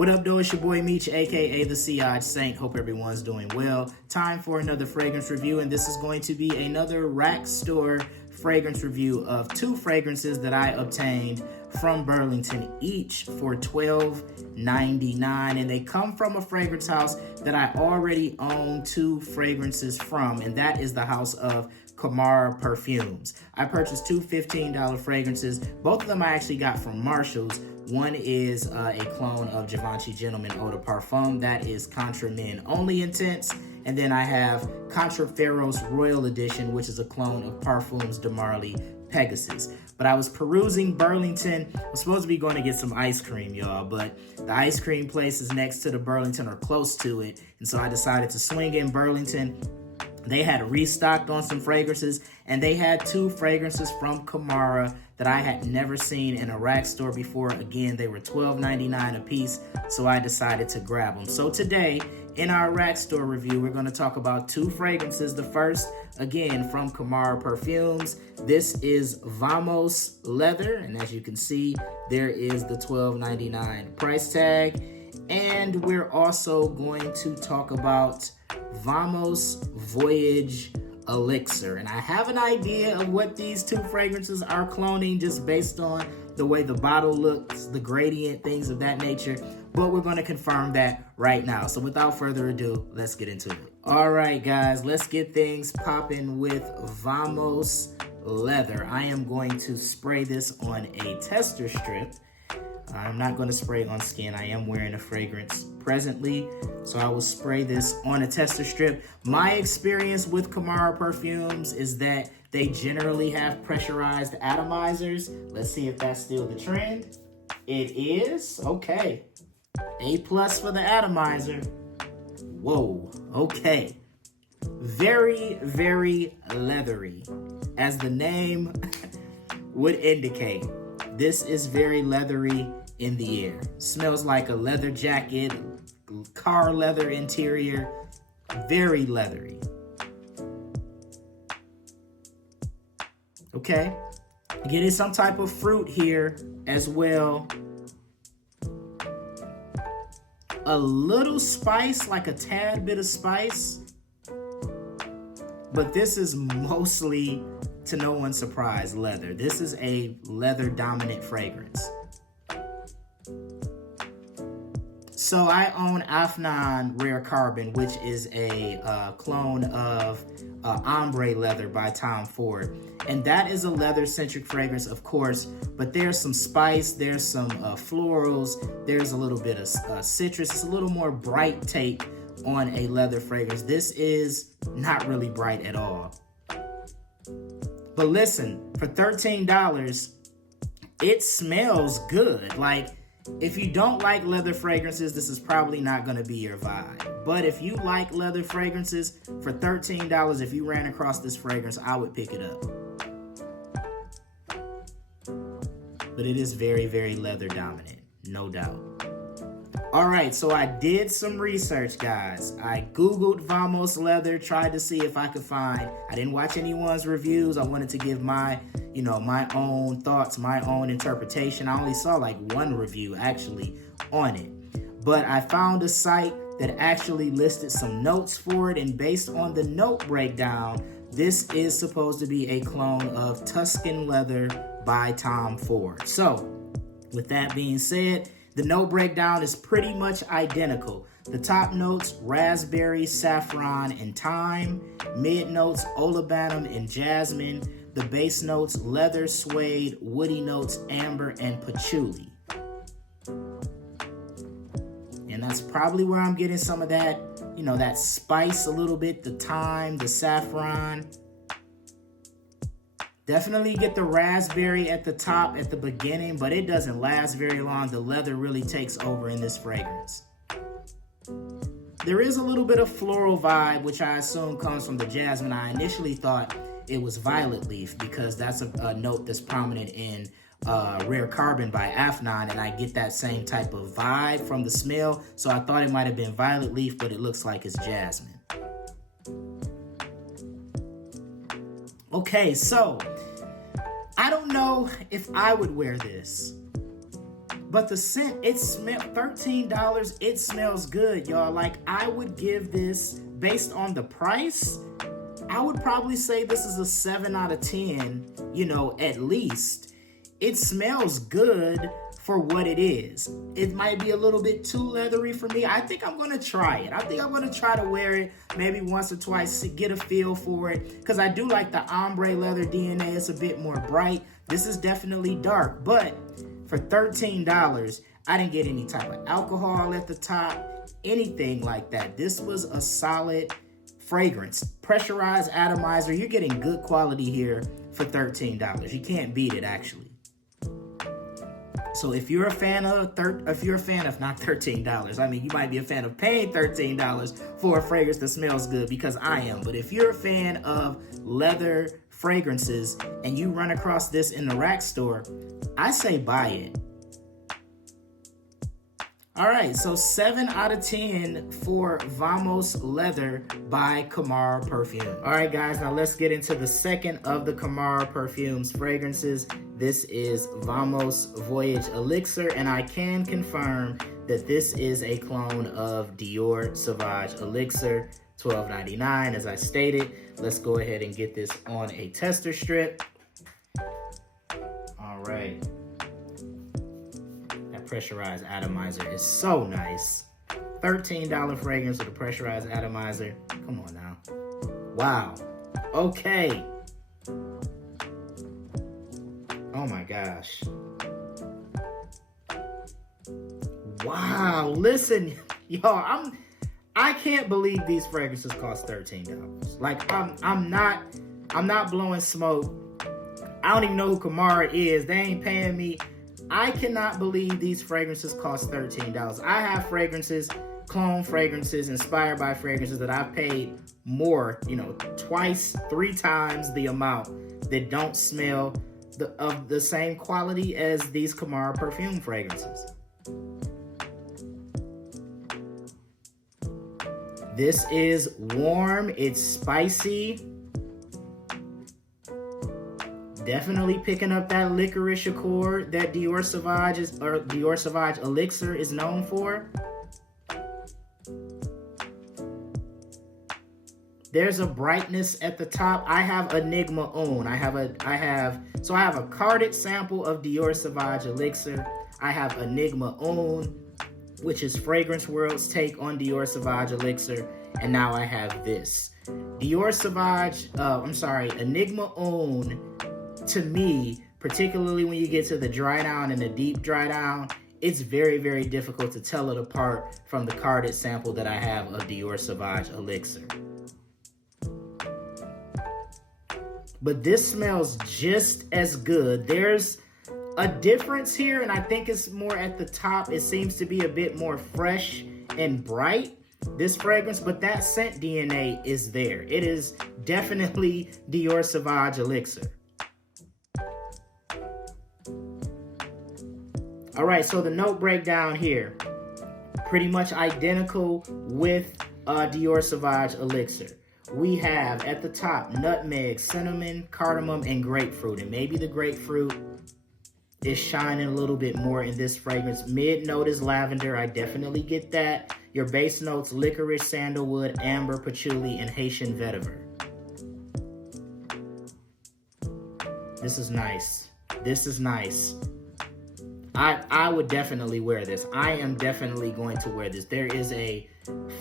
What up, though? It's your boy Meech, aka the Voyage Saint. Hope everyone's doing well. Time for another fragrance review, and this is going to be another rack store fragrance review of two fragrances that I obtained from Burlington, each for $12.99, and they come from a fragrance house that I already own two fragrances from, and that is the house of Kamara Perfumes. I purchased two $15 fragrances. Both of them I actually got from Marshall's. One is a clone of Givenchy Gentleman Eau de Parfum. That is Contra Men Only Intense. And then I have Contra Ferros Royal Edition, which is a clone of Parfums de Marly Pegasus. But I was perusing Burlington. I was supposed to be going to get some ice cream, y'all, but the ice cream places next to the Burlington or close to it. And so I decided to swing in Burlington. They had restocked on some fragrances, and they had two fragrances from Kamara that I had never seen in a rack store before. Again, they were $12.99 a piece, so I decided to grab them. So today, in our rack store review, we're going to talk about two fragrances. The first, again, from Kamara Perfumes. This is Vamos Leather, and as you can see, there is the $12.99 price tag. And we're also going to talk about Vamos Voyage Elixir. And I have an idea of what these two fragrances are cloning just based on the way the bottle looks, the gradient, things of that nature. But we're going to confirm that right now. So without further ado, let's get into it. All right, guys, let's get things popping with Vamos Leather. I am going to spray this on a tester strip. I'm not going to spray on skin. I am wearing a fragrance presently, so I will spray this on a tester strip. My experience with Kamara Perfumes is that they generally have pressurized atomizers. Let's see if that's still the trend. It is. Okay. A+ for the atomizer. Whoa. Okay. Very, very leathery. As the name would indicate, this is very leathery in the air. Smells like a leather jacket, car leather interior, very leathery. Okay, getting some type of fruit here as well. A little spice, like a tad bit of spice, but this is mostly, to no one's surprise, leather. This is a leather dominant fragrance. So I own Afnan Rare Carbon, which is a clone of Ombre Leather by Tom Ford. And that is a leather-centric fragrance, of course, but there's some spice, there's some florals, there's a little bit of citrus. It's a little more bright take on a leather fragrance. This is not really bright at all. But listen, for $13, it smells good. Like, if you don't like leather fragrances, this is probably not going to be your vibe. But if you like leather fragrances, for $13, if you ran across this fragrance, I would pick it up. But it is very, very leather dominant, no doubt. All right, so I did some research, guys. I Googled Vamos Leather, tried to see if I could find, I didn't watch anyone's reviews. I wanted to give my own thoughts, my own interpretation. I only saw like one review actually on it. But I found a site that actually listed some notes for it, and based on the note breakdown, this is supposed to be a clone of Tuscan Leather by Tom Ford. So, with that being said, the note breakdown is pretty much identical. The top notes, raspberry, saffron, and thyme. Mid notes, olibanum and jasmine. The base notes, leather, suede. Woody notes, amber and patchouli. And that's probably where I'm getting some of that, that spice a little bit, the thyme, the saffron. Definitely get the raspberry at the top at the beginning, but it doesn't last very long. The leather really takes over in this fragrance. There is a little bit of floral vibe, which I assume comes from the jasmine. I initially thought it was violet leaf because that's a note that's prominent in Rare Carbon by Afnan, and I get that same type of vibe from the smell. So I thought it might have been violet leaf, but it looks like it's jasmine. Okay, so I don't know if I would wear this, But the scent, it smells $13. It smells good, y'all. Like, I would give this, based on the price, I would probably say this is a 7 out of 10, you know, at least. It smells good for what it is. It might be a little bit too leathery for me. I think I'm going to try it. I think I'm going to try to wear it maybe once or twice to get a feel for it, because I do like the ombre leather DNA. It's a bit more bright. This is definitely dark, but for $13, I didn't get any type of alcohol at the top, anything like that. This was a solid fragrance. Pressurized atomizer. You're getting good quality here for $13. You can't beat it, actually. So if you're a fan of not $13, I mean, you might be a fan of paying $13 for a fragrance that smells good, because I am. But if you're a fan of leather fragrances and you run across this in the rack store, I say buy it. All right, so 7 out of 10 for Vamos Leather by Kamar Perfume. All right, guys, now let's get into the second of the Kamar Perfumes fragrances. This is Vamos Voyage Elixir, and I can confirm that this is a clone of Dior Sauvage Elixir, $12.99, as I stated. Let's go ahead and get this on a tester strip. All right. Pressurized atomizer is so nice. $13 fragrance with a pressurized atomizer. Come on now. Wow. Okay. Oh my gosh. Wow. Listen, y'all, I can't believe these fragrances cost $13. Like, I'm not blowing smoke. I don't even know who Kamara is. They ain't paying me. I cannot believe these fragrances cost $13. I have fragrances, clone fragrances, inspired by fragrances that I've paid more, twice, 3 times the amount that don't smell of the same quality as these Kamar Perfume fragrances. This is warm, it's spicy. Definitely picking up that licorice accord that Dior Sauvage Elixir is known for. There's a brightness at the top. I have Enigma Own. I have a carded sample of Dior Sauvage Elixir. I have Enigma Own, which is Fragrance World's take on Dior Sauvage Elixir, and now I have this. Enigma Own, to me, particularly when you get to the dry down and the deep dry down, it's very, very difficult to tell it apart from the carded sample that I have of Dior Sauvage Elixir. But this smells just as good. There's a difference here, and I think it's more at the top. It seems to be a bit more fresh and bright, this fragrance, but that scent DNA is there. It is definitely Dior Sauvage Elixir. All right, so the note breakdown here, pretty much identical with Dior Sauvage Elixir. We have at the top nutmeg, cinnamon, cardamom, and grapefruit. And maybe the grapefruit is shining a little bit more in this fragrance. Mid note is lavender. I definitely get that. Your base notes, licorice, sandalwood, amber, patchouli, and Haitian vetiver. This is nice. This is nice. I would definitely wear this. I am definitely going to wear this. There is a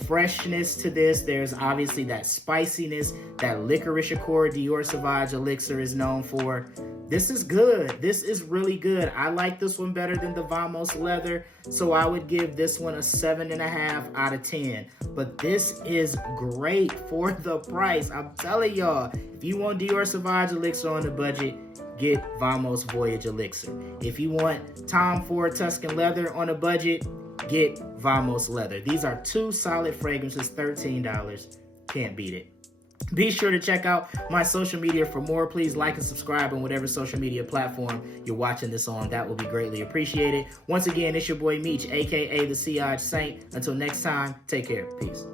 freshness to this. There's obviously that spiciness, that licorice accord Dior Sauvage Elixir is known for. This is good. This is really good. I like this one better than the Vamos Leather, so I would give this one a 7.5 out of 10. But this is great for the price. I'm telling y'all, if you want Dior Sauvage Elixir on the budget, get Vamos Voyage Elixir. If you want Tom Ford Tuscan Leather on a budget, get Vamos Leather. These are 2 solid fragrances, $13. Can't beat it. Be sure to check out my social media for more. Please like and subscribe on whatever social media platform you're watching this on. That will be greatly appreciated. Once again, it's your boy Meech, aka the Voyage Saint. Until next time, take care. Peace.